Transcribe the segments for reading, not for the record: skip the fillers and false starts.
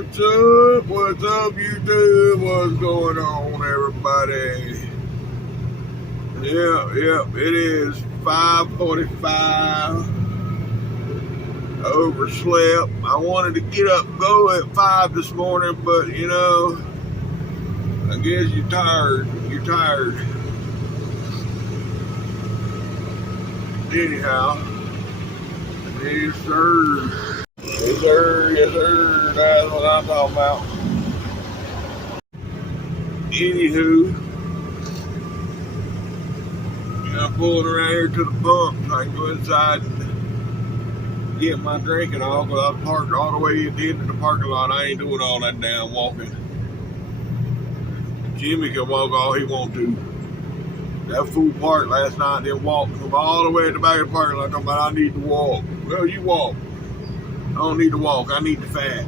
What's up? What's up, YouTube? What's going on, everybody? Yep, it is 5:45. Overslept. I wanted to get up and go at 5 this morning, but you know, I guess you're tired. Anyhow, yes sir. Yes sir. That's what I'm talking about. Anywho, I'm pulling around here to the pump so I can go inside and get my drinking off, because I parked all the way at the end of the parking lot. I ain't doing all that damn walking. Jimmy can walk all he wants to. That fool parked last night, then walked from all the way at the back of the parking lot talking about I need to walk. Well, you walk. I don't need to walk, I need the fat.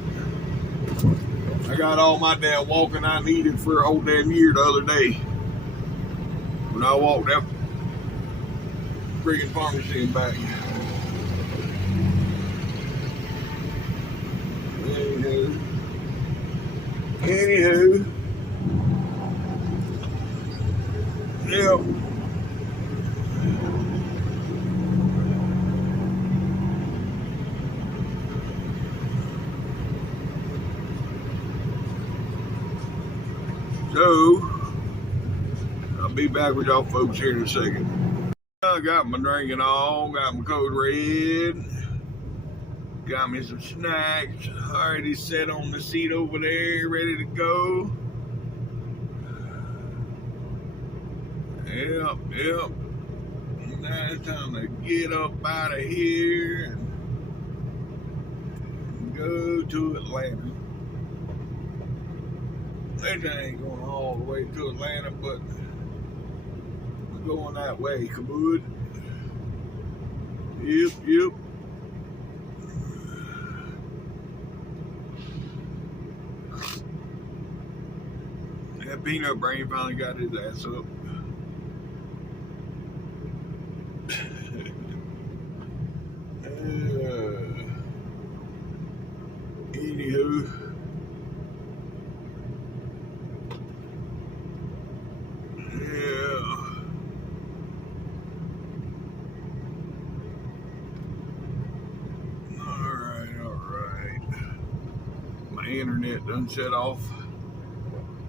I got all my damn walking I needed for a whole damn year the other day. When I walked that friggin' pharmacy and back. Anywho. Yep. So, I'll be back with y'all folks here in a second. I got my drinking on, got my Code Red, got me some snacks, already set on the seat over there, ready to go. Yep. Now it's time to get up out of here and go to Atlanta. That ain't going all the way to Atlanta, but we're going that way, Kabud. Yep. That peanut brain finally got his ass up. Anywho. Alright. My internet done shut off.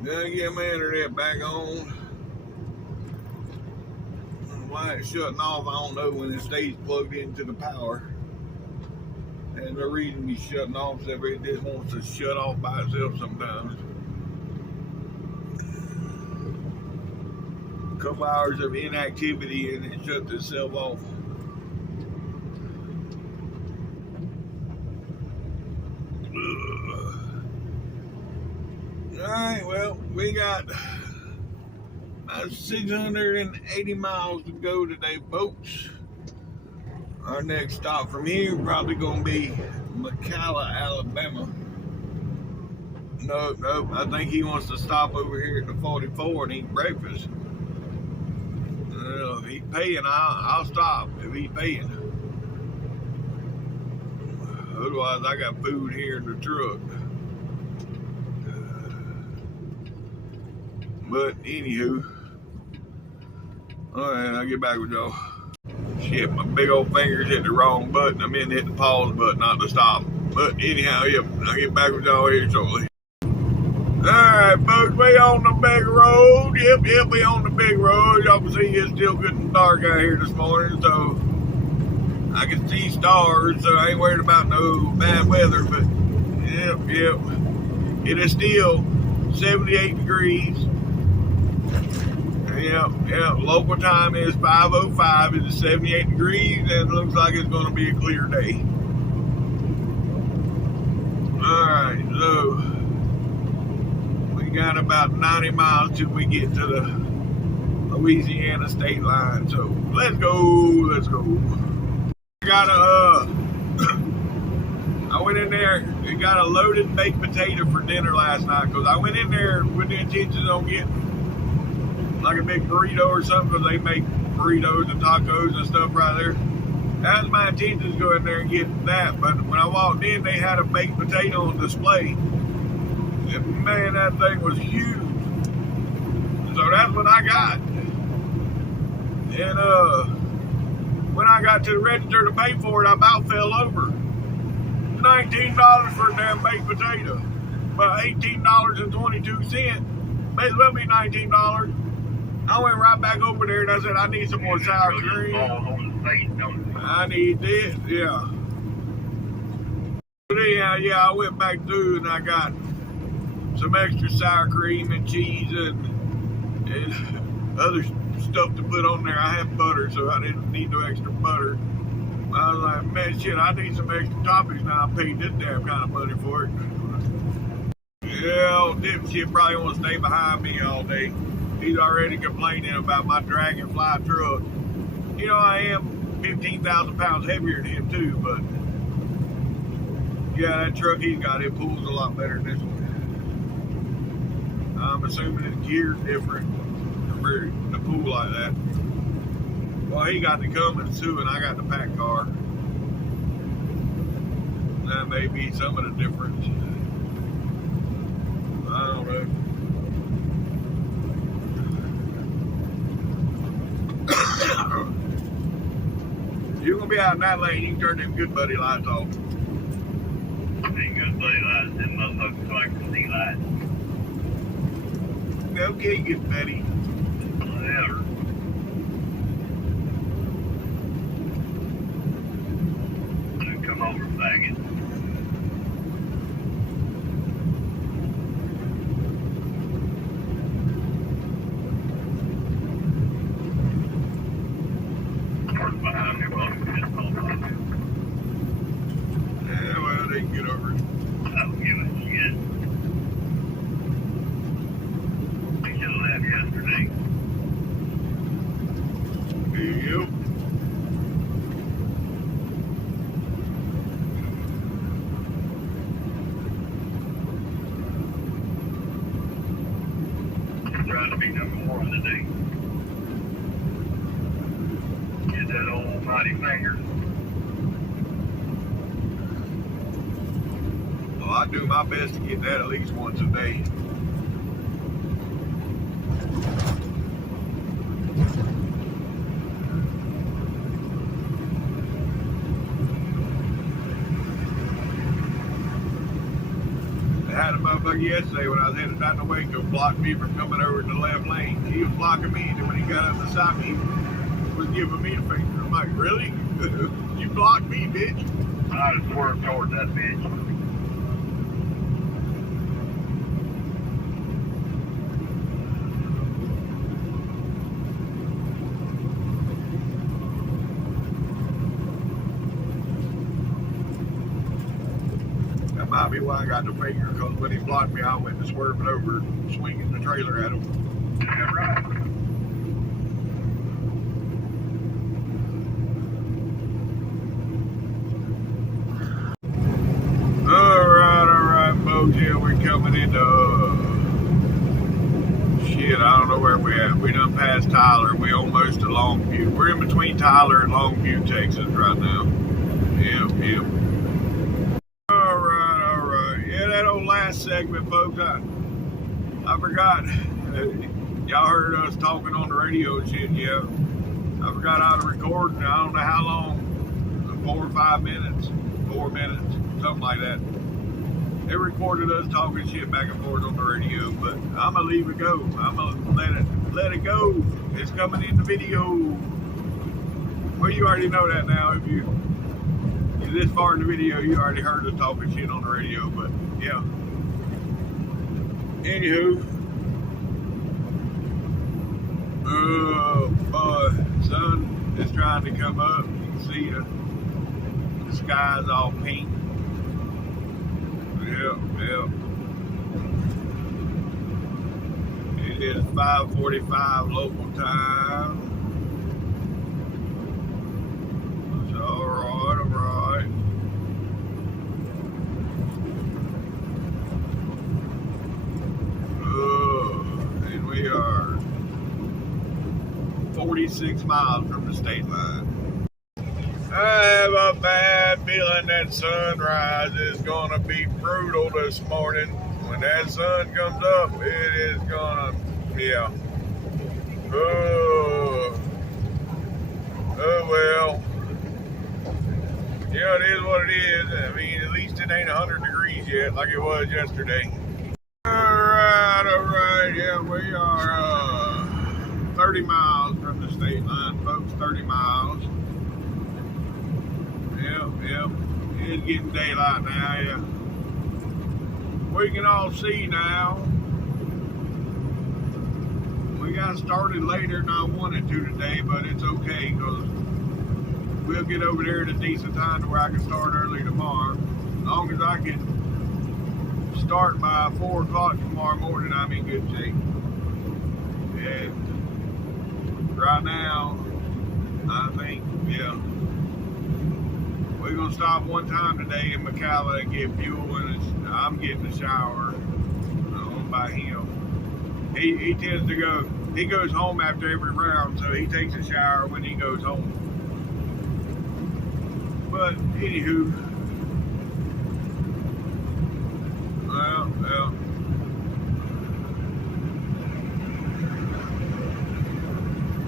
Gotta get my internet back on. Why it's shutting off, I don't know when it stays plugged into the power. And the reason we shutting off is that it just wants to shut off by itself sometimes. A couple hours of inactivity and it shuts itself off. Alright, well, we got 680 miles to go today, folks. Our next stop from here probably gonna be McCalla, Alabama. Nope. I think he wants to stop over here at the 44 and eat breakfast. If he's paying, I'll stop if he's paying. Otherwise, I got food here in the truck. But anywho, alright, I'll get back with y'all. Shit, my big old fingers hit the wrong button. I meant to hit the pause button, not the stop. But anyhow, yep, I'll get back with y'all here shortly. Alright, folks, we on the big road. Yep, we on the big road. Y'all can see it's still good and dark out here this morning, so I can see stars, so I ain't worried about no bad weather, but yep. It is still 78 degrees. Yep, local time is 5:05. It's 78 degrees, and it looks like it's going to be a clear day. Alright, so we got about 90 miles till we get to the Louisiana state line. So let's go. I went in there and got a loaded baked potato for dinner last night, because I went in there with the intentions on getting like a big burrito or something, because they make burritos and tacos and stuff right there. That was my intention, to go in there and get that. But when I walked in, they had a baked potato on display. And man, that thing was huge. So that's what I got. And when I got to the register to pay for it, I about fell over. $19 for a damn baked potato. About $18.22. May well be $19. I went right back over there and I said, I need some more sour cream. I need this, yeah. But anyhow, yeah, I went back through and I got some extra sour cream and cheese and other stuff to put on there. I had butter, so I didn't need no extra butter. I was like, man, shit, I need some extra toppings now. I paid this damn kind of money for it. Yeah, old dipshit probably wants to stay behind me all day. He's already complaining about my Dragonfly truck. You know, I am 15,000 pounds heavier than him too, but yeah, that truck he's got, it pulls a lot better than this one. I'm assuming his gear's different for the pool like that. Well, he got the Cummins too, and I got the pack car. That may be some of the difference. I don't know. You're gonna be out in that lane, you can turn them good buddy lights off. Ain't good buddy lights, them motherfuckers like to see lights. Okay, good buddy. Whatever. Come over, faggot. Behind me, well, yeah, well, they can get over it. I don't give a shit. They should have left yesterday. Yep. Trying to be number one today. Get that old mighty finger. Well, I do my best to get that at least once a day. I had a motherfucker yesterday when I was headed down the Waco blocked me from coming over to the left lane. He was blocking me, and when he got up beside me, he was giving me the finger. I'm like, really? You blocked me, bitch. I just swerved towards that bitch. That might be why I got the finger, because when he blocked me, I went to swerving over, swinging the trailer at him. Yeah, right. Alright, folks, yeah, we're coming into, shit, I don't know where we at. We done passed Tyler, we almost to Longview. We're in between Tyler and Longview, Texas right now. Yep. Alright. Yeah, that old last segment, folks, I forgot. Y'all heard us talking on the radio and shit, yeah. I forgot how to record, I don't know how long, 4 or 5 minutes, 4 minutes, something like that. They recorded us talking shit back and forth on the radio, but I'm gonna leave it go. I'm gonna let it go. It's coming in the video. Well, you already know that now. If you're this far in the video, you already heard us talking shit on the radio, but yeah. Anywho, sun is trying to come up. You can see the sky's all pink. Yep. It is 5:45 local time. It's all right. And we are 46 miles from the state line. I have a bad feeling that sunrise is going to be brutal this morning when that sun comes up, it is gonna, yeah. Oh, well. Yeah, it is what it is. I mean, at least it ain't 100 degrees yet like it was yesterday. All right. Yeah, we are 30 miles from the state line, folks. 30 miles. Yep. It's getting daylight now, yeah. We can all see now. We got started later than I wanted to today, but it's okay because we'll get over there at a decent time to where I can start early tomorrow. As long as I can start by 4 o'clock tomorrow morning, I'm in good shape. And right now, I think, yeah, we're going to stop one time today in McCalla and get fuel, and I'm getting a shower by him. He tends to go, he goes home after every round, so he takes a shower when he goes home. But anywho, well.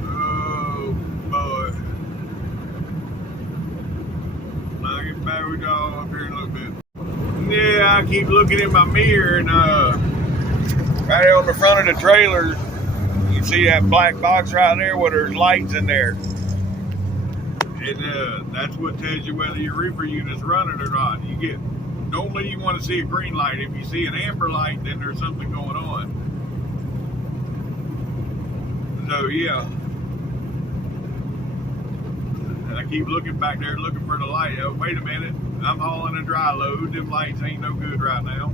Oh boy. I'll get back with y'all up here in a little bit. Yeah, I keep looking in my mirror and right there on the front of the trailer, you see that black box right there where there's lights in there. And that's what tells you whether your reefer unit's running or not. Normally you want to see a green light. If you see an amber light, then there's something going on. So yeah. And I keep looking back there looking for the light. Oh, wait a minute. I'm hauling a dry load. Them lights ain't no good right now.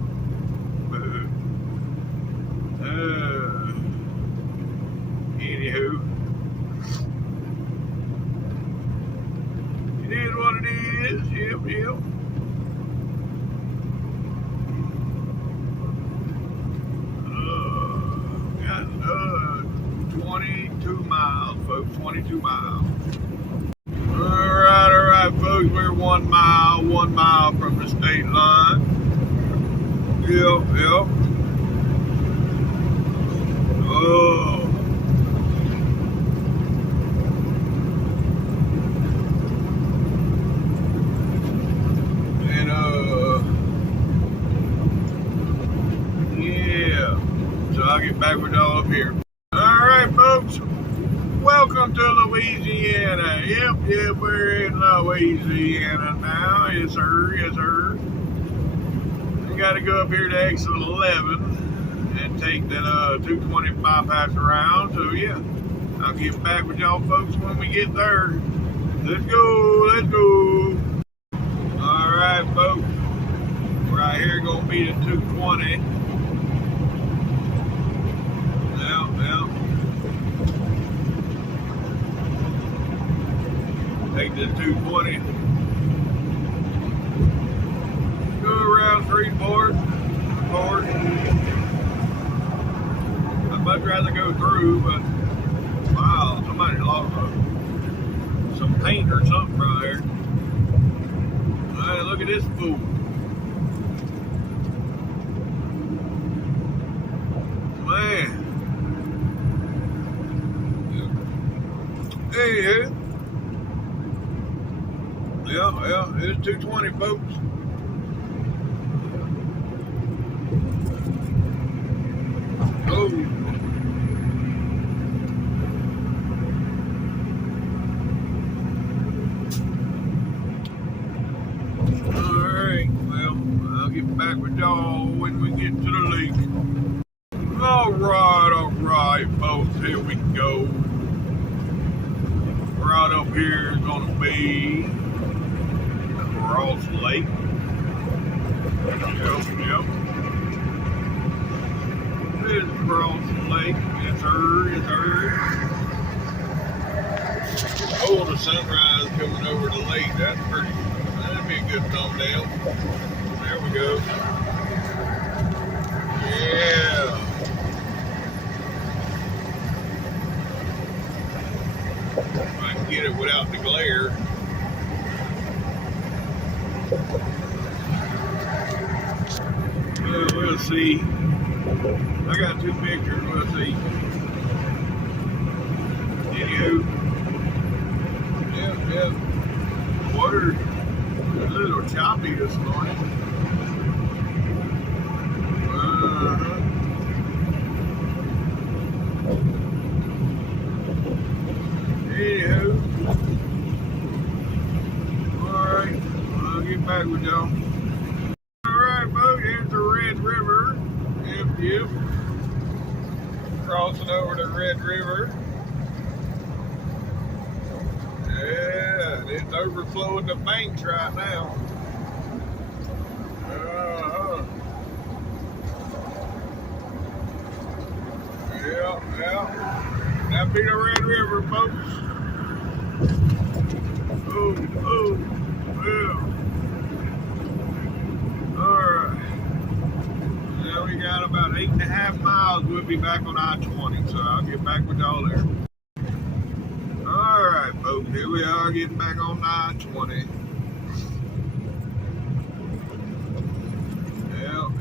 Anywho. It is what it is. Yep. Got 22 miles, folks. 22 miles. All right, folks. We're 1 mile from the state line. Yep. Oh. I'll get back with y'all up here. Alright, folks. Welcome to Louisiana. Yep, we're in Louisiana now. Yes, sir. We got to go up here to exit 11 and take that 220 bypass around. So, yeah, I'll get back with y'all folks when we get there. Let's go. Alright, folks. Right here going to be the 220. Take the 220, go around Freeport, I'd much rather go through, but wow, somebody lost some paint or something right there. Hey, look at this fool. Man. Hey, yeah, it's 220, folks. Oh. Alright, well, I'll get back with y'all when we get to the lake. Alright, folks, here we go. Right up here is gonna be Ross Lake. Yep. This is Ross Lake. Yes, sir. Oh, the sunrise coming over the lake. That'd be a good thumbnail. There we go. Yeah. If I can get it without the glare. We'll see. see. I got 2 pictures. We'll see. Anywho. Yep. Water a little choppy this morning. Anywho. Alright. I'll get back with y'all. Alright, folks. Here's the Red River. Yep. Crossing over the Red River. Yeah, it's overflowing the banks right now. Yeah. That be the Red River, folks. Oh, yeah. Alright. Now we got about 8.5 miles. We'll be back on I-20, so I'll get back with y'all there. Alright, folks, here we are getting back on I-20. Yep.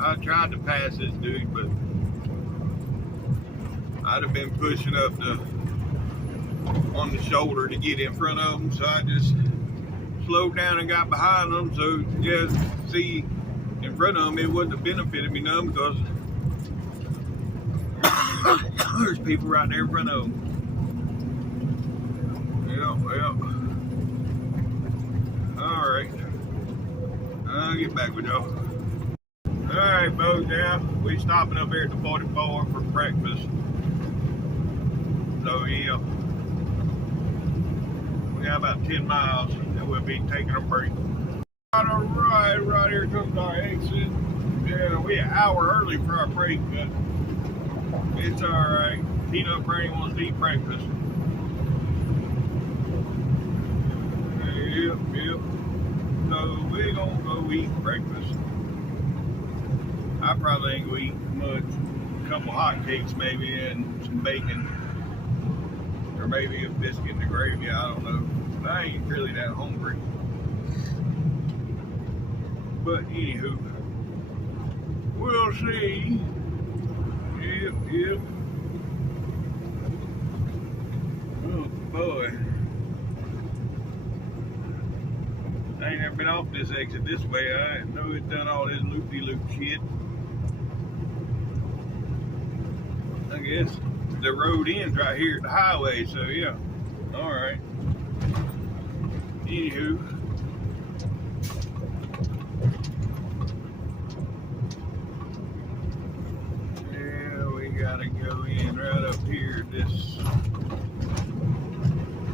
I tried to pass this dude, but I'd have been pushing up on the shoulder to get in front of him, so I just slowed down and got behind them. So yeah, see in front of them, it wouldn't have benefited me none because there's people right there in front of them. Yep. All right, I'll get back with y'all. All right, folks. Yeah, we stopping up here at the 44 for breakfast. So yeah. We got about 10 miles and we'll be taking a break. Alright, right here comes our exit. Yeah, we're an hour early for our break, but it's alright. Peanut Brain wants to eat breakfast. Yep. So we're gonna go eat breakfast. I probably ain't gonna eat much. A couple hotcakes maybe and some bacon. Or maybe a biscuit and a gravy, I don't know. But I ain't really that hungry. But anywho, we'll see. Yep. Oh boy. I ain't never been off this exit this way. I know it's done all this loop-de-loop shit. I guess the road ends right here at the highway, so yeah. Alright. Anywho. Yeah, we gotta go in right up here, this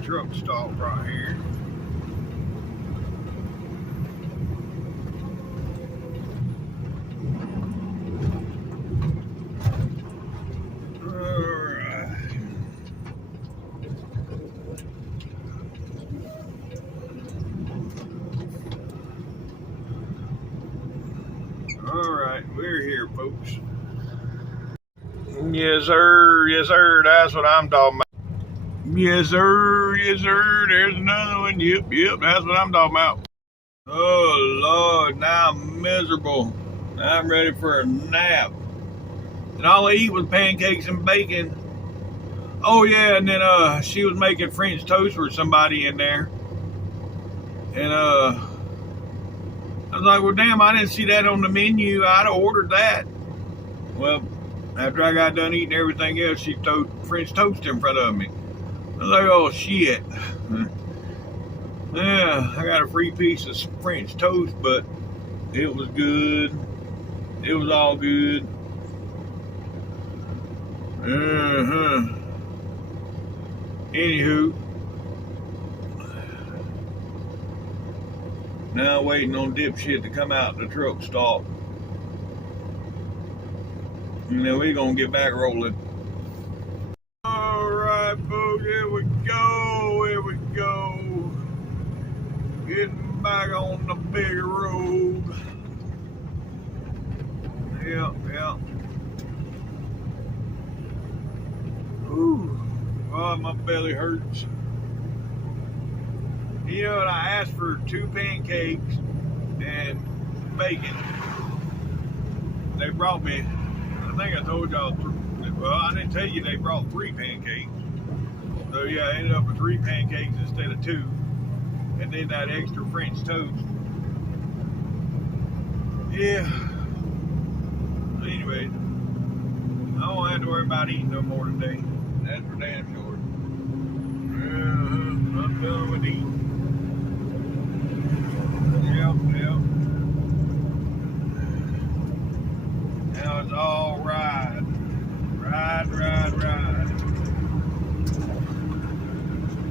truck stop right here. Alright, we're here, folks. Yes, sir, that's what I'm talking about. Yes, sir, there's another one. Yep, that's what I'm talking about. Oh, Lord, now I'm miserable. I'm ready for a nap. And all I eat was pancakes and bacon. Oh, yeah, and then she was making French toast for somebody in there. And I was like, well, damn, I didn't see that on the menu. I'd have ordered that. Well, after I got done eating everything else, she threw French toast in front of me. I was like, oh, shit. Yeah, I got a free piece of French toast, but it was good. It was all good. Anywho. Now waiting on dipshit to come out the truck stop. And then we're gonna get back rolling. Alright, folks, here we go. Getting back on the big road. Yeah. Ooh. Oh, my belly hurts. You know what? I asked for 2 pancakes and bacon. They brought me, I think I told y'all, well, I didn't tell you they brought 3 pancakes. So yeah, I ended up with 3 pancakes instead of 2. And then that extra French toast. Yeah. Anyway, I won't have to worry about eating no more today. That's for damn sure. I'm done with eating. Yep. Now it's all ride. Ride.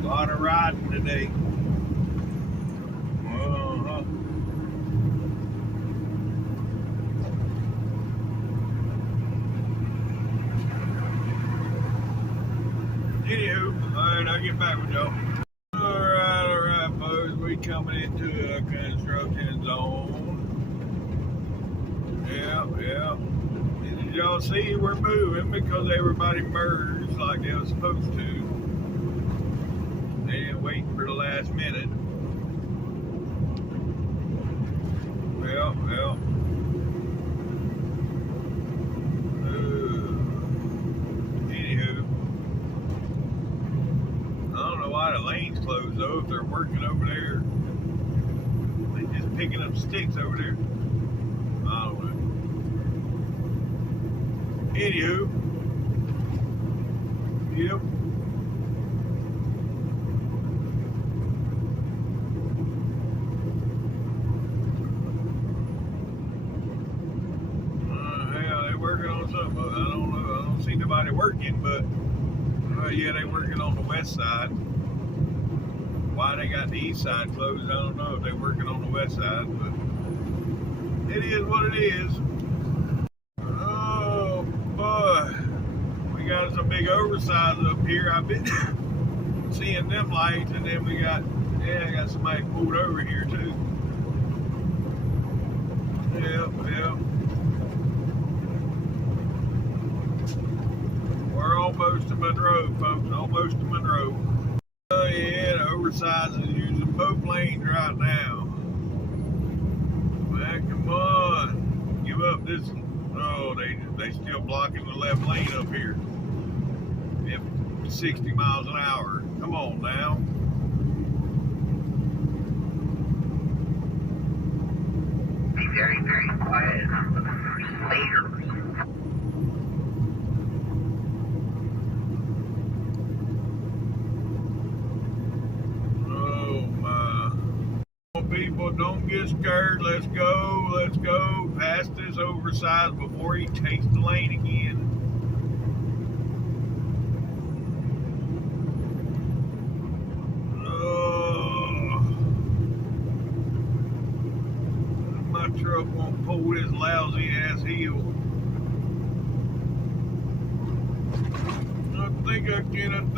A lot of riding today. Anywho, alright, I'll get back with y'all. Alright, folks, we coming into a construction zone. Yeah. Did y'all see we're moving because everybody merged like they were supposed to? They didn't wait for the last minute. Well. Anywho, I don't know why the lane's closed though. If they're working over there, they just picking up sticks over there. I don't know. Anywho, yep. Hell, they working on something. I don't know. I don't see nobody working, but yeah, they working on the west side. Why they got the east side closed, I don't know. If they're working on the west side, but it is what it is. Oh boy, we got some big oversized up here. I've been seeing them lights, and then we got I got somebody pulled over here too. Yep. We're almost to Monroe, folks. Almost to Monroe. Oh yeah, the oversized is using both lanes right now. Man, come on. Give up this. Oh, they still blocking the left lane up here. Yep, 60 miles an hour. Come on now. Be very, very quiet. Later. People, don't get scared. Let's go past this oversized before he takes the lane again. Oh, my truck won't pull this lousy ass heel. I think I can.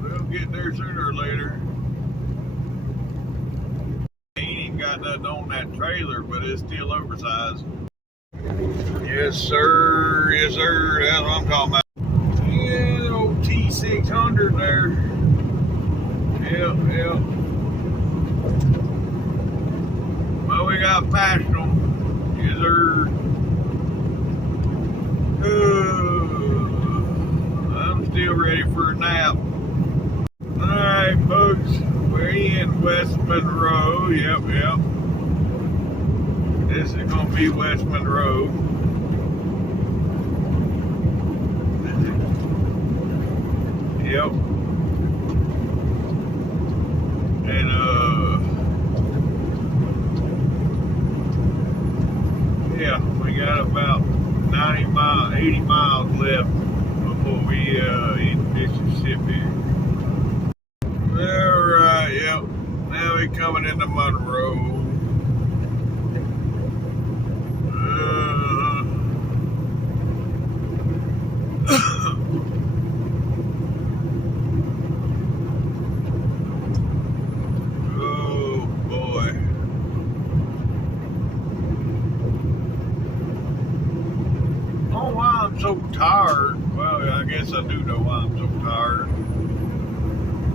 We'll get there sooner or later. Ain't even got nothing on that trailer, but it's still oversized. Yes, sir. That's what I'm talking about. Yeah, the old T600 there. Yep. Well, we got past them. Yes, sir. I'm still ready for a nap. Alright, folks, we're in West Monroe. Yep. This is going to be West Monroe. Yep. And, yeah, we got about 80 miles left before we hit Mississippi. Alright, yep. Now we're coming into Monroe. I'm so tired. Well, I guess I do know why I'm so tired.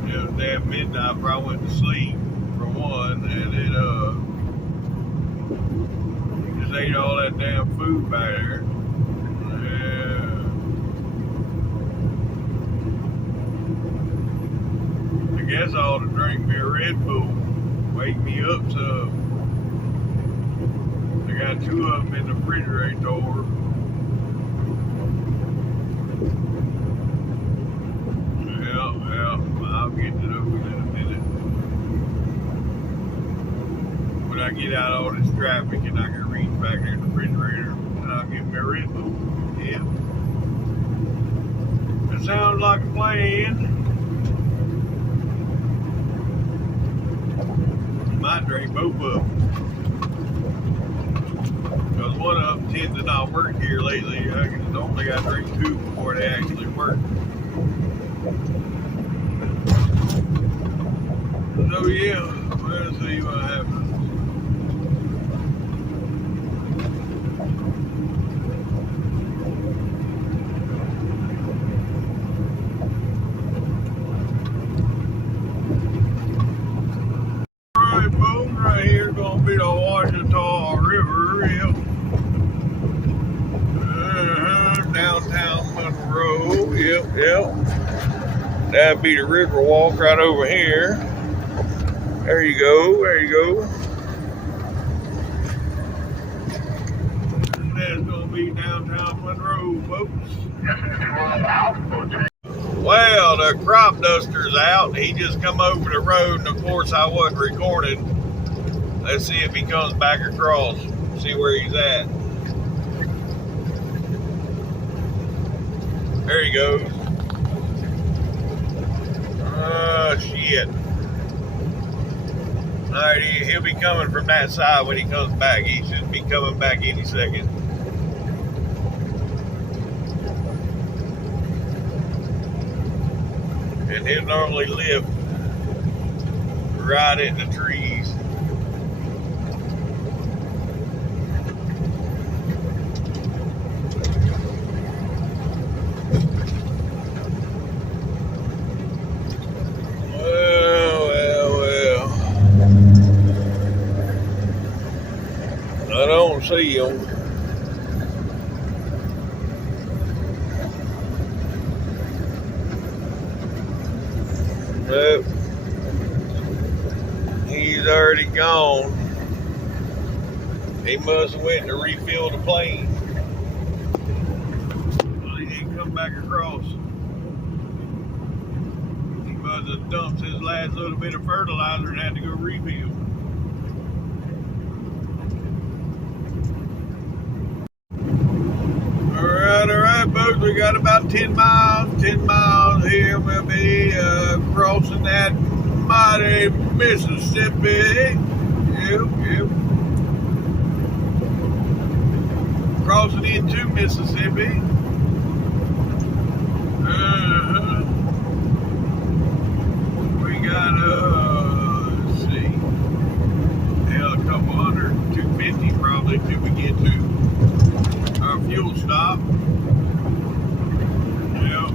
It was damn midnight before I went to sleep, for one, and it just ate all that damn food back there. Yeah. I guess I ought to drink me a Red Bull. Wake me up some. I got 2 of them in the refrigerator. I'll get to those in a minute. When I get out of all this traffic and I can reach back there in the refrigerator, and I'll get me a Red Bull. Yeah. That sounds like a plan. Might drink both of them. Because one of them tends to not work here lately. I normally got to drink 2 before they actually work. So yeah, we'll see what happens. Alright, folks, right here is gonna be the Ouachita River, yep. Downtown Monroe, yep. That'd be the river walk right over here. There you go. And that's gonna be downtown Monroe, folks. Well, the crop duster's out. He just come over the road, and of course I wasn't recording. Let's see if he comes back across. See where he's at. There he goes. Oh, shit. Alright, he'll be coming from that side when he comes back. He should be coming back any second. And he'll normally live right in the trees. I don't see him. Nope. He's already gone. He must have went to refill the plane. Well, he didn't come back across. He must have dumped his last little bit of fertilizer and had to go refill. Alright, folks, we got about 10 miles. 10 miles here. We'll be crossing that mighty Mississippi. Yep. Crossing into Mississippi. We got, let's see, hell, a couple hundred, 250 probably till we get to our fuel stop. Yep.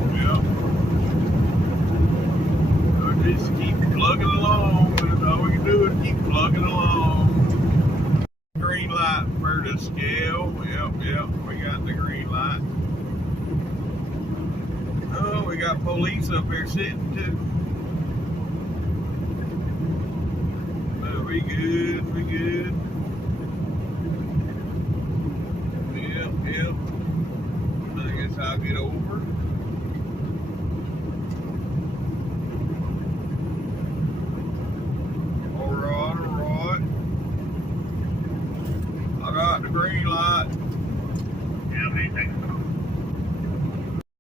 We'll just keep plugging along. That's all we can do is keep plugging along. Green light for the scale. Yep. We got the green light. Oh, we got police up here sitting too. We good. Yep. I guess I'll get over. Alright. I got the green light.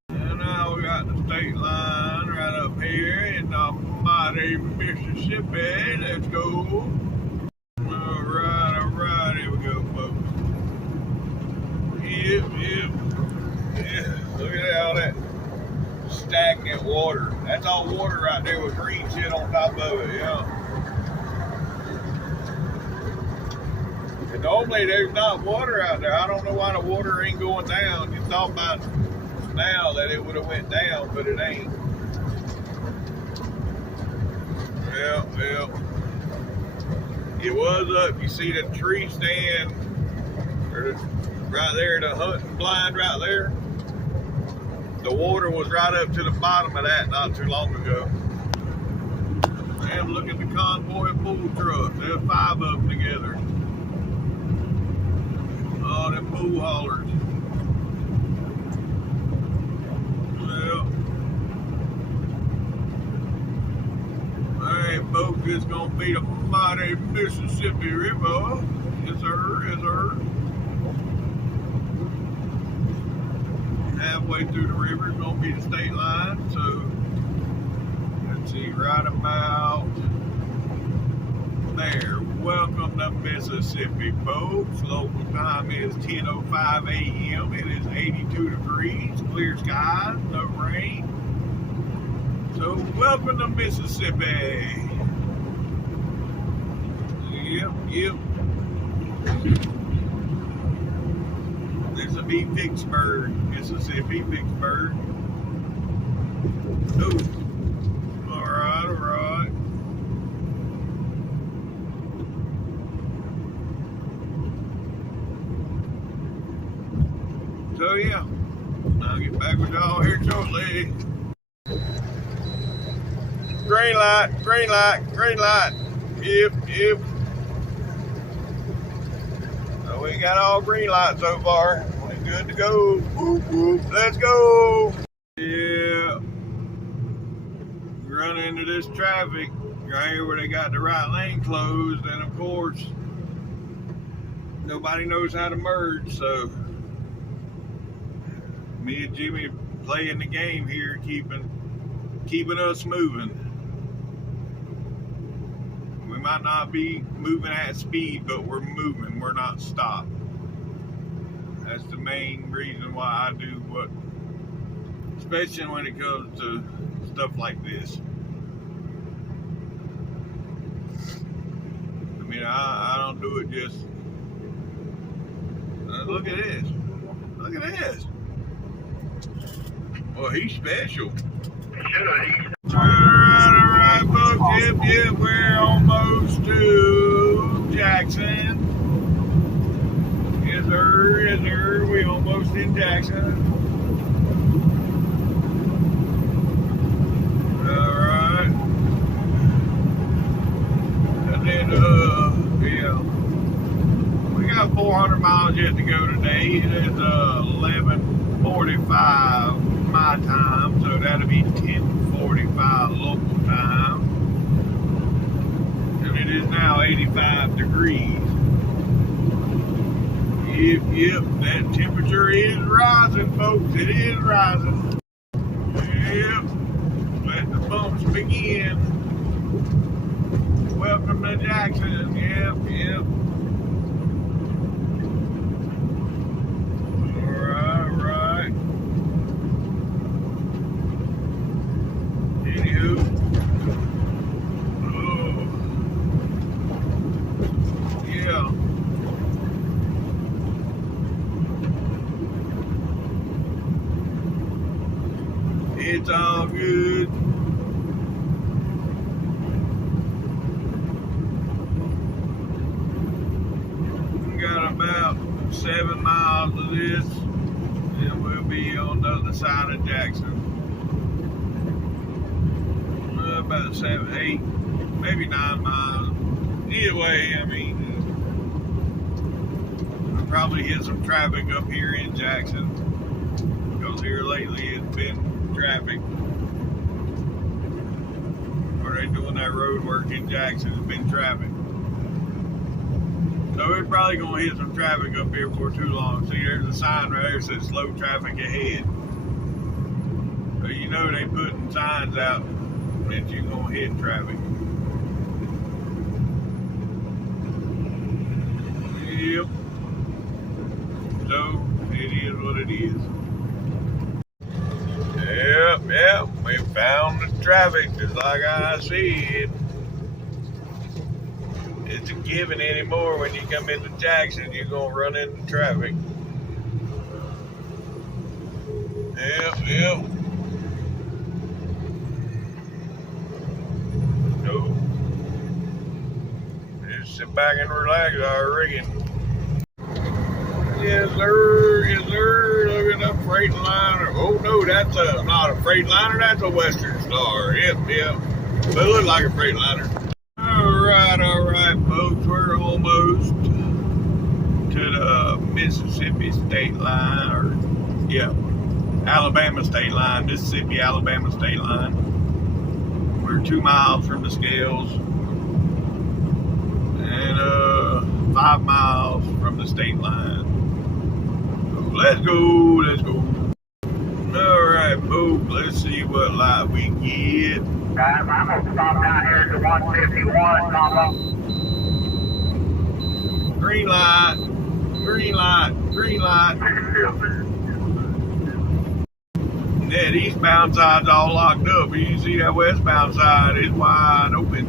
And now we got the state line right up here in the mighty Mississippi. Let's go. Alright, here we go, folks. Yep. Yeah, look at all that stagnant water. That's all water right there with green shit on top of it, yeah. And Normally there's not water out there. I don't know why the water ain't going down. You thought about now that it would have went down, but it ain't. Well, it was up. You see the tree stand right there, the hunting blind right there? The water was right up to the bottom of that not too long ago. And look at the convoy of bull trucks. There's 5 of them together. Oh, them bull haulers. Well, alright, folks, it's gonna be the mighty Mississippi River. Yes, sir, yes, sir. Halfway through the river is gonna be the state line, so let's see, right about there. Welcome to Mississippi, folks. Local time is 10:05 a.m. It is 82 degrees, clear skies, no rain. So welcome to Mississippi. Yep. This will be Vicksburg, Mississippi, Vicksburg. Oh, all right. So yeah, I'll get back with y'all here shortly. Green light. Yep. So we got all green lights so far. We're good to go. Whoop. Let's go. Yeah. Run into this traffic right here where they got the right lane closed, and of course, nobody knows how to merge, so me and Jimmy playing the game here, keeping us moving. We might not be moving at speed, but we're moving. We're not stopped. That's the main reason why I do what, especially when it comes to stuff like this. I mean, I don't do it just. Look at this. Well, he's special. Alright, folks. Yep, we're almost to Jackson. Yes, sir. We almost in Jackson. Alright. And then, yeah. We got 400 miles yet to go today. It is 11:45 my time, so that'll be 10:45 local time. And it is now 85 degrees. Yep, that temperature is rising, folks. It is rising. Yep, let the bumps begin. Welcome to Jackson. Yep. Right. Anywho. Oh. Yeah. It's all good. We got about 7 miles of this, and we'll be on the other side of Jackson. About 7, 8, maybe 9 miles. Either way, I mean, we'll probably hit some traffic up here in Jackson, because here lately it's been traffic. Where they doing that road work in Jackson, it's been traffic. So we're probably going to hit some traffic up here before too long. See, there's a sign right there that says slow traffic ahead. So you know they putting signs out that you're going to hit traffic. Yep. So it is what it is. Yep. We found the traffic just like I said. it's a given anymore. When you come into Jackson, you're gonna run into traffic. Yep. No. Just sit back and relax, I reckon. Yes, sir. Look at that Freightliner. Oh, no, that's not a Freightliner. That's a Western Star. Yep. But it looks like a Freightliner. All right, folks. We're almost to the Mississippi state line. Alabama state line. Mississippi, Alabama state line. We're 2 miles from the scales. And 5 miles from the state line. Let's go. All right, folks, let's see what light we get. Guys, I'm going to stop down here at the 151, comma. Green light. That eastbound side's all locked up, but you can see that westbound side is wide open.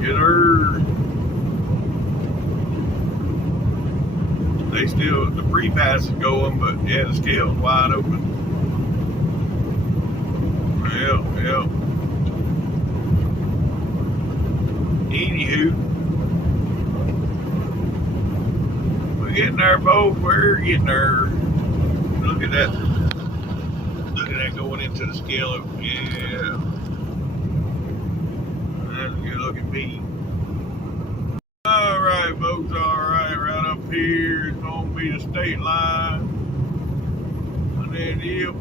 Yes, sir. The free pass is going, but yeah, the scale's wide open. Yep. Anywho, we're getting there, folks. We're getting there. Look at that going into the scale. Yeah. That's a good looking beat. All right, folks. Right up here, it's gonna be the state line, and then yep,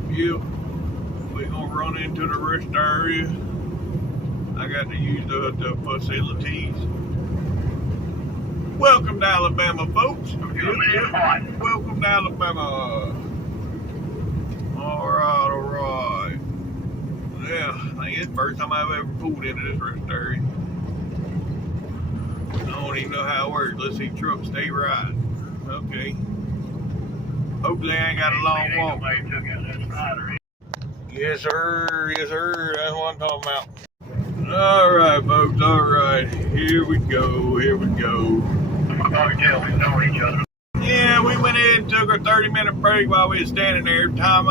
we're gonna run into the rest area. I got to use the facilities. Welcome to Alabama, folks. Yep. Welcome to Alabama. All right. Yeah, I think it's the first time I've ever pulled into this rest area. I don't even know how it works. Let's see, truck stay right. Okay. Hopefully I ain't got a long walk. Yes, sir. That's what I'm talking about. All right, folks. All right. Here we go. We know each other. Yeah, we went in and took a 30-minute break while we was standing there. Every time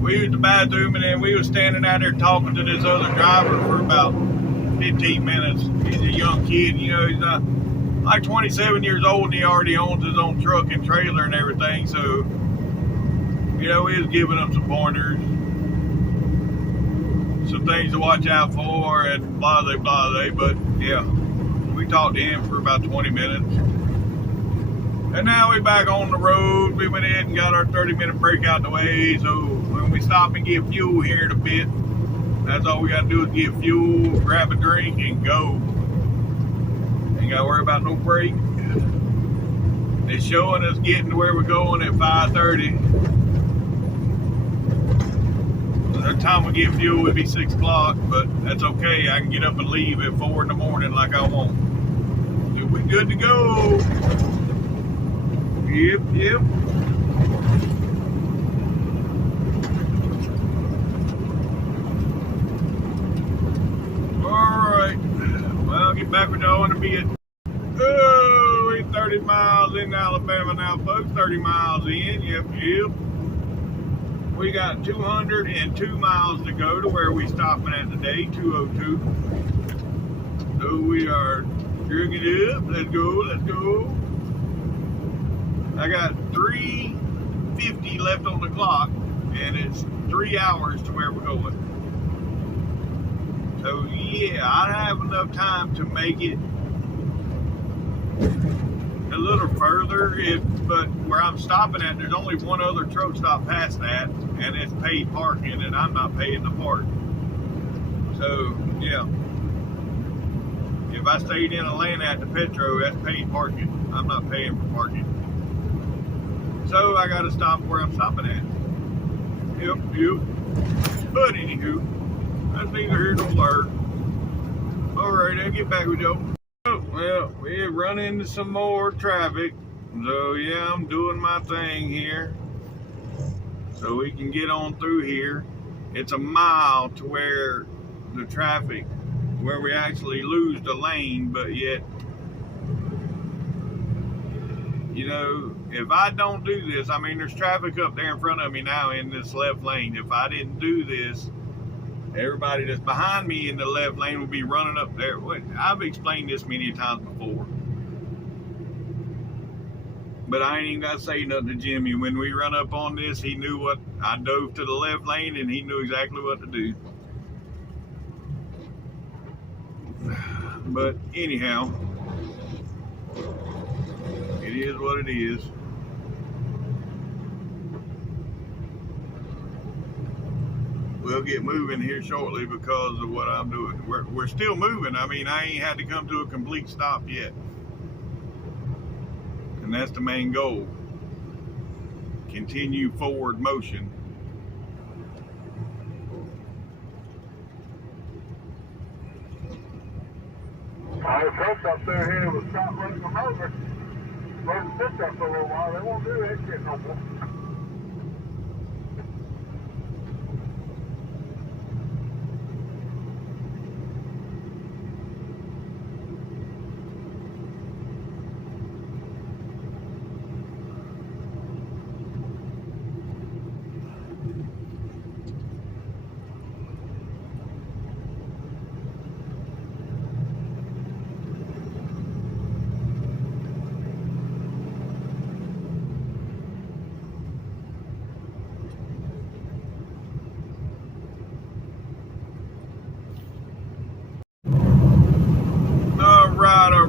we used the bathroom, and then we was standing out there talking to this other driver for about 15 minutes. He's a young kid, he's like 27 years old, and he already owns his own truck and trailer and everything. So, he was giving him some pointers, some things to watch out for, and blase. But yeah, we talked to him for about 20 minutes. And now we're back on the road. We went in and got our 30-minute break out the way. So when we stop and get fuel here in a bit, that's all we got to do is get fuel, grab a drink, and go. Ain't got to worry about no break. It's showing us getting to where we're going at 5:30. By the time we get fuel, it'll be 6 o'clock, but that's okay. I can get up and leave at 4 in the morning like I want. We're good to go. Yep. Alright. Well, I'll get back with y'all in a bit. Oh, we're 30 miles in Alabama now, folks. 30 miles in. Yep. We got 202 miles to go to where we stopping at today, 202. So we are jerking it up. Let's go. I got 3:50 left on the clock, and it's 3 hours to where we're going. So yeah, I have enough time to make it a little further, but where I'm stopping at, there's only one other truck stop past that, and it's paid parking, and I'm not paying the park. So yeah, if I stayed in Atlanta at the Petro, that's paid parking. I'm not paying for parking. So I got to stop where I'm stopping at. Yep. But anywho, that's neither here nor there. Alright, I'll get back with y'all. Oh, well, we run into some more traffic. So yeah, I'm doing my thing here. So we can get on through here. It's a mile to where the traffic, where we actually lose the lane, but yet, you know, if I don't do this, I mean, there's traffic up there in front of me now in this left lane. If I didn't do this, everybody that's behind me in the left lane would be running up there. I've explained this many times before, but I ain't even got to say nothing to Jimmy. When we run up on this, he knew what, I dove to the left lane and he knew exactly what to do. But anyhow, it is what it is. We'll get moving here shortly because of what I'm doing. We're still moving. I mean, I ain't had to come to a complete stop yet. And that's the main goal. Continue forward motion. All the trucks up there here will stop running them over. Run the pickup for a little while. They won't do that shit no more.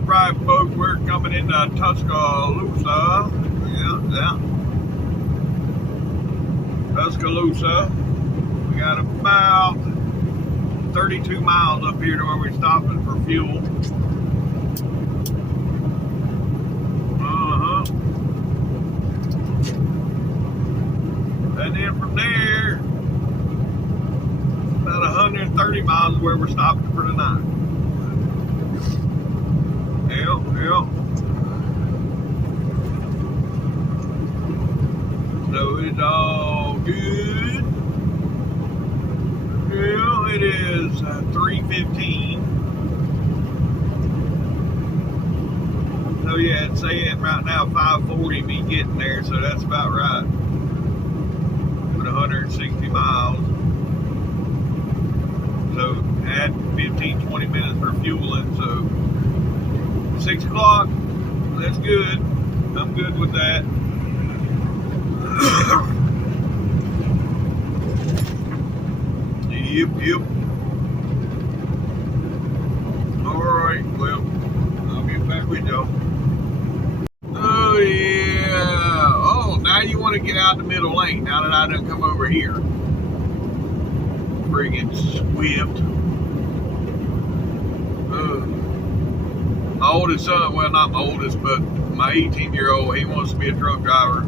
All right, folks, we're coming into Tuscaloosa. Yeah. Tuscaloosa. We got about 32 miles up here to where we're stopping for fuel. And then from there, about 130 miles is where we're stopping for the night. Yeah. So it's all good. Yeah, it is 3:15. So yeah, it's saying right now 5:40 me getting there, so that's about right. With 160 miles. So add 15-20 minutes for fueling, so 6 o'clock, that's good. I'm good with that. Yep. Alright, well, I'll get back with y'all. Oh, yeah. Oh, now you want to get out the middle lane, now that I done come over here. Friggin' Swift. My oldest son, well, not my oldest, but my 18-year-old, he wants to be a truck driver.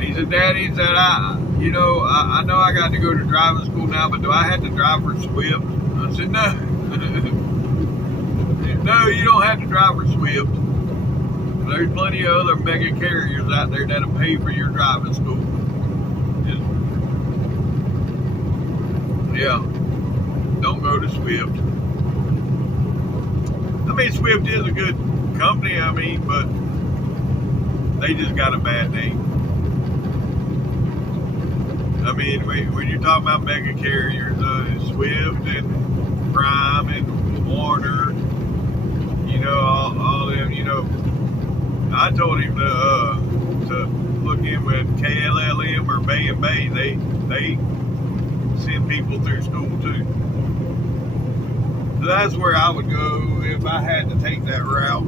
He said, Daddy, he said, I know I got to go to driving school now, but do I have to drive for Swift? I said, no. No, you don't have to drive for Swift. There's plenty of other mega carriers out there that'll pay for your driving school. Yeah. Don't go to Swift. I mean, Swift is a good company, but they just got a bad name. I mean, when you're talking about mega carriers, Swift and Prime and Warner, all them, I told him to look in with KLLM or Bay and Bay. They send people through school too. So that's where I would go if I had to take that route.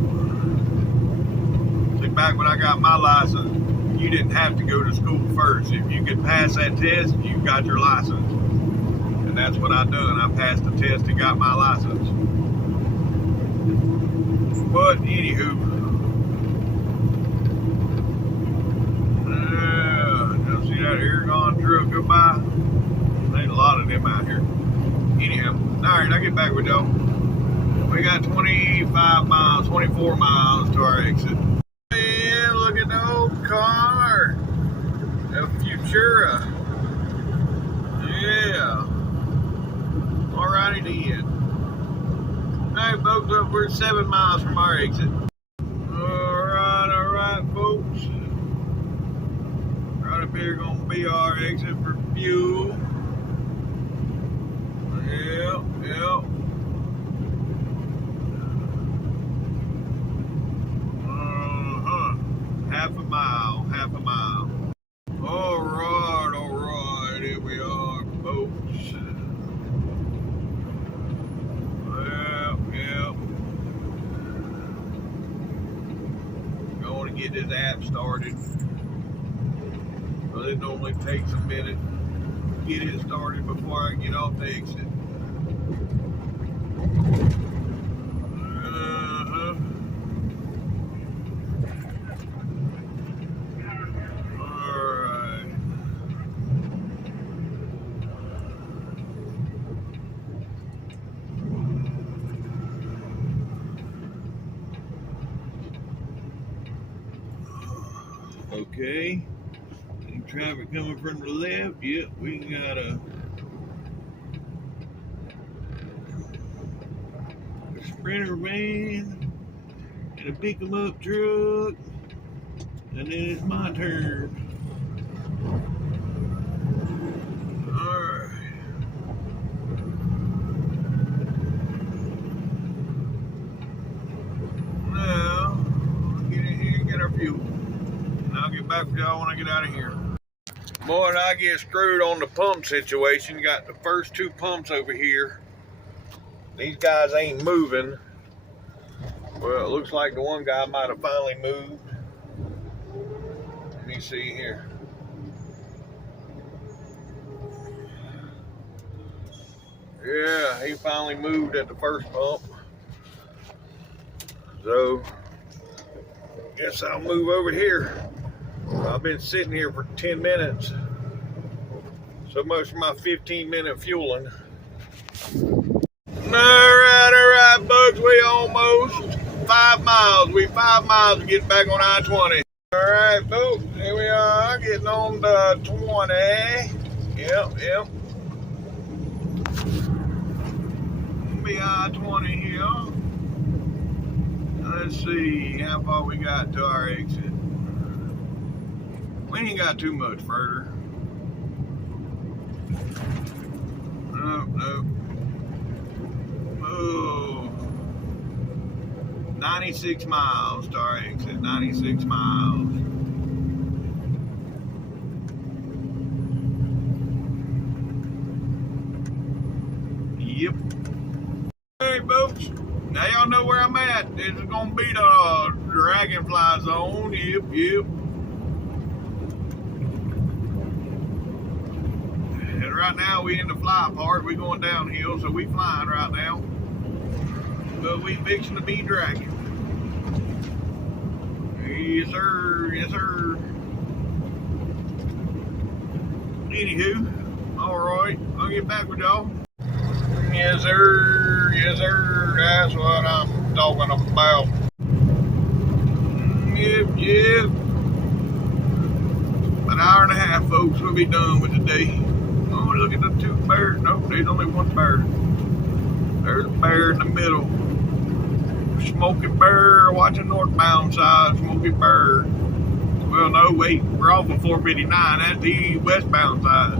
See, back when I got my license, you didn't have to go to school first. If you could pass that test, you got your license. And that's what I done. I passed the test and got my license. But anywho, don't see that Aragon truck go by? There's a lot of them out here. Anyhow, alright, I'll get back with y'all. We got 24 miles to our exit. Yeah, look at the old car. A Futura. Yeah. Alrighty then. we're 7 miles from our exit. All right, folks. Right up here gonna be our exit for fuel. Yep. Half a mile. All right, here we are, folks. Yep. Going to get this app started. Well, it normally takes a minute to get it started before I get off the exit. Okay, any traffic coming from the left? Yep, we got a Sprinter van and a pick 'em up truck, and then it's my turn. Alright. Now, we'll get in here and get our fuel. I'll get back with y'all when I get out of here. Boy, I get screwed on the pump situation. Got the first 2 pumps over here. These guys ain't moving. Well, it looks like the one guy might have finally moved. Let me see here. Yeah, he finally moved at the first pump. So, guess I'll move over here. I've been sitting here for 10 minutes. So much for my 15-minute fueling. Alright, bugs, we almost 5 miles. We 5 miles to get back on I-20. Alright, folks, here we are, getting on the 20. Yep. Be I-20 here. Let's see how far we got to our exit. We ain't got too much further. Nope. Oh, 96 miles to our exit. 96 miles. Yep. Hey, folks. Now y'all know where I'm at. This is gonna be the Dragonfly Zone. Yep. And right now we in the fly part. We going downhill, so we flying right now. But we fixing to be dragging. Yes, sir. Anywho, all right. I'll get back with y'all. Yes, sir. That's what I'm talking about. Yep. An hour and a half, folks. We'll be done with the day. Oh, look at the 2 bears. Nope, there's only 1 bear. There's a bear in the middle. Smoky Bear, watching northbound side, Smoky Bear. Well, no, wait, we're off of 459. That's the westbound side.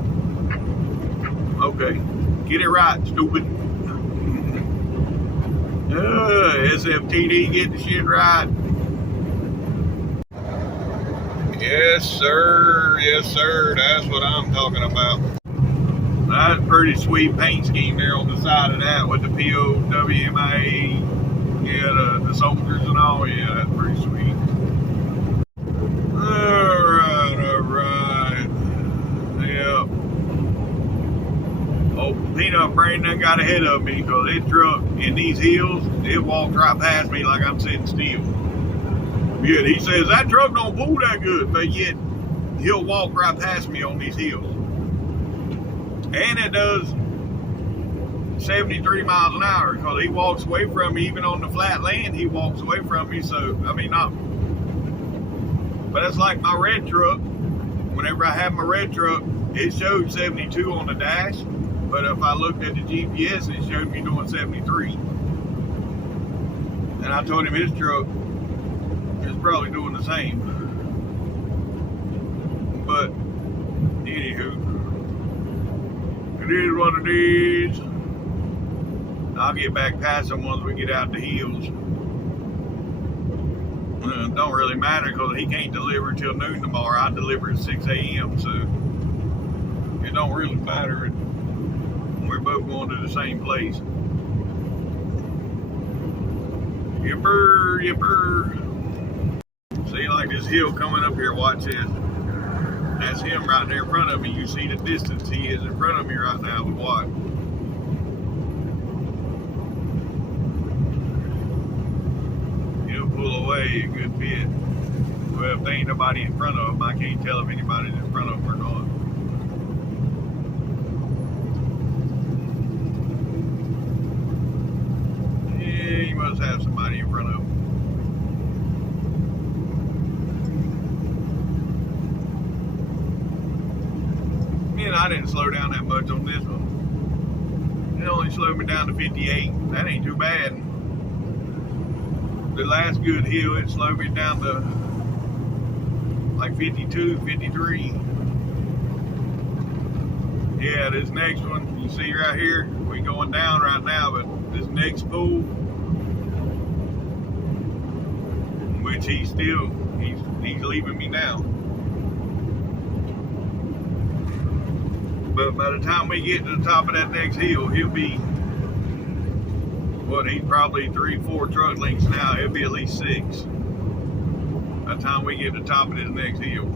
Okay, get it right, stupid. SFTD, get the shit right. Yes, sir. That's what I'm talking about. That's a pretty sweet paint scheme there on the side of that with the POWMIA. Yeah, the soldiers and all. Yeah, that's pretty sweet. All right. Yep. Oh, Peanut Brain done got ahead of me because this truck in these hills, it walked right past me like I'm sitting still. Yeah, he says that truck don't pull that good, but yet he'll walk right past me on these hills. And it does 73 miles an hour because he walks away from me. Even on the flat land, he walks away from me. So, I mean, not. But it's like my red truck. Whenever I have my red truck, it showed 72 on the dash. But if I looked at the GPS, it showed me doing 73. And I told him his truck is probably doing the same. But anywho, it is what it is. I'll get back past them once we get out the hills. It don't really matter because he can't deliver till noon tomorrow. I deliver at 6 a.m. So it don't really matter. We're both going to the same place. Yipper, yipper. See, like this hill coming up here, watch this. That's him right there in front of me. You see the distance he is in front of me right now, but watch. He'll pull away a good bit. Well, if there ain't nobody in front of him, I can't tell if anybody's in front of him or not. Yeah, he must have somebody in front of him. Man, I didn't slow down that much on this one. It only slowed me down to 58. That ain't too bad. The last good hill, it slowed me down to like 52, 53. Yeah, this next one, you see right here, we going down right now, but this next pool, which he's leaving me now. But by the time we get to the top of that next hill, he'll be, what, he's probably 3-4 truck lengths now. He'll be at least 6 by the time we get to the top of this next hill.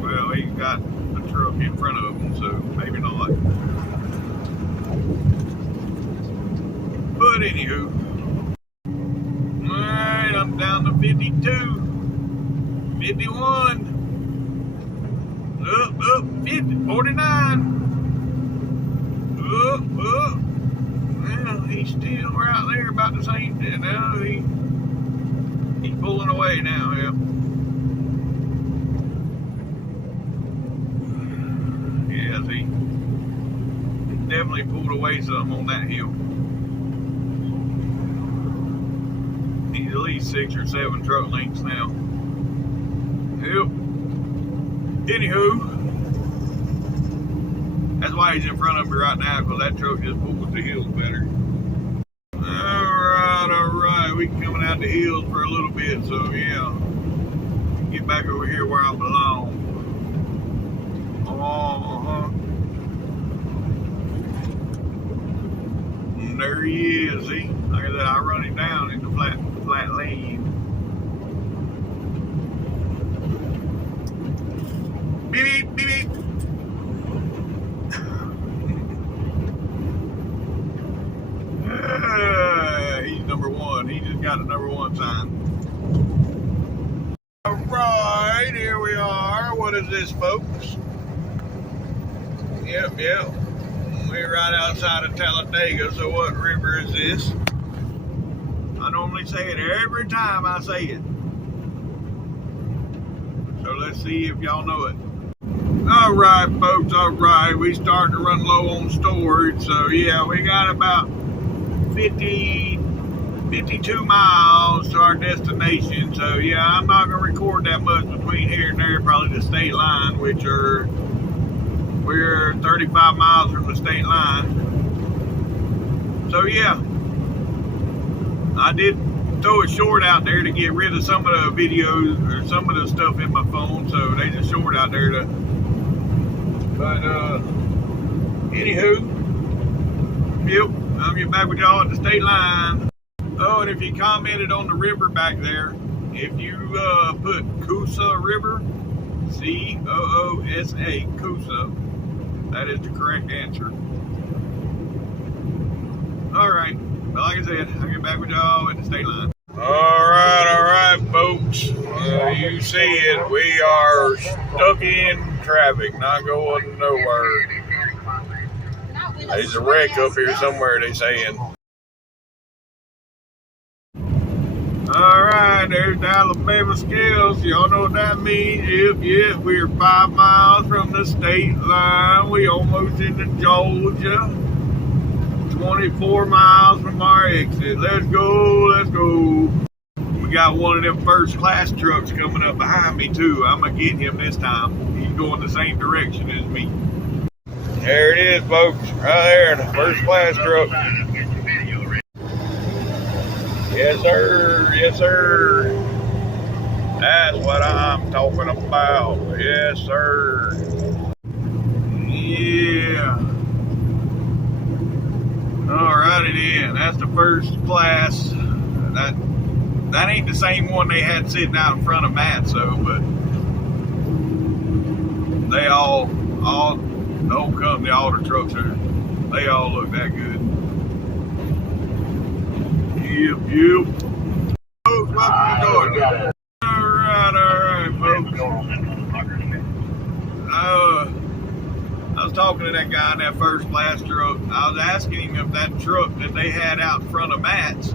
Well, he's got a truck in front of him, so maybe not. But anywho, alright, I'm down to 52. 51, up, 50, 49, up. Well, he's still right there about the same thing. Now he's pulling away now, yeah. Yeah, see, he definitely pulled away some on that hill. He's at least 6 or 7 truck lengths now. Yep. Anywho, that's why he's in front of me right now, because that truck just pulls the hills better. Alright, we coming out the hills for a little bit, so yeah. Get back over here where I belong. And there he is, see? Like I said, I run him down in the flat lane. Beep, beep, beep. He's number 1. He just got a number 1 sign. Alright, here we are. What is this, folks? Yep. We're right outside of Talladega, so what river is this? I normally say it every time I say it. So let's see if y'all know it. Alright, folks, alright. We starting to run low on storage, so yeah, we got about 52 miles to our destination. So yeah, I'm not gonna record that much between here and there, probably the state line, which we're 35 miles from the state line. So yeah, I did throw a short out there to get rid of some of the videos or some of the stuff in my phone, so there's a short out there to. But anywho, yep, I'll get back with y'all at the state line. Oh, and if you commented on the river back there, if you put Coosa River, C-O-O-S-A, Coosa, that is the correct answer. Alright, well, like I said, I'll get back with y'all at the state line. Alright, folks. You see it, we are stuck in traffic, not going nowhere. There's a wreck up here somewhere, they saying. Alright, there's the Alabama scales. Y'all know what that means. Yep, we're 5 miles from the state line. We almost into Georgia. 24 miles from our exit. Let's go, let's go. We got one of them first class trucks coming up behind me too. I'm gonna get him this time. He's going the same direction as me. There it is, folks, right there, the first class truck. Yes, sir, yes, sir. That's what I'm talking about. Yes, sir. Yeah. Alrighty then. That's the first class. That ain't the same one they had sitting out in front of Matt's though, but they all the whole company, all the trucks they all look that good. Yep. Folks, welcome to Georgia. Alright, folks. I was talking to that guy in that first class truck. I was asking him if that truck that they had out in front of Matt's,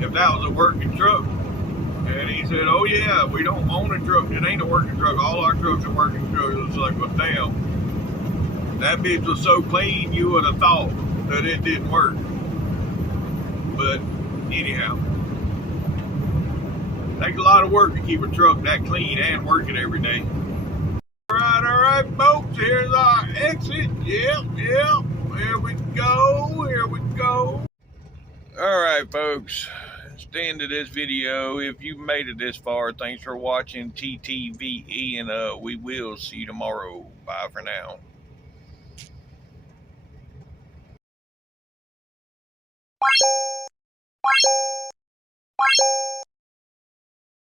if that was a working truck. And he said, oh yeah, we don't own a truck. It ain't a working truck. All our trucks are working trucks. It's like, well, damn. That bitch was so clean, you would have thought that it didn't work. But anyhow, takes a lot of work to keep a truck that clean and working every day. All right, folks, here's our exit. Yep, here we go. All right, folks, that's the end of this video. If you made it this far, thanks for watching TTVE, and we will see you tomorrow. Bye for now.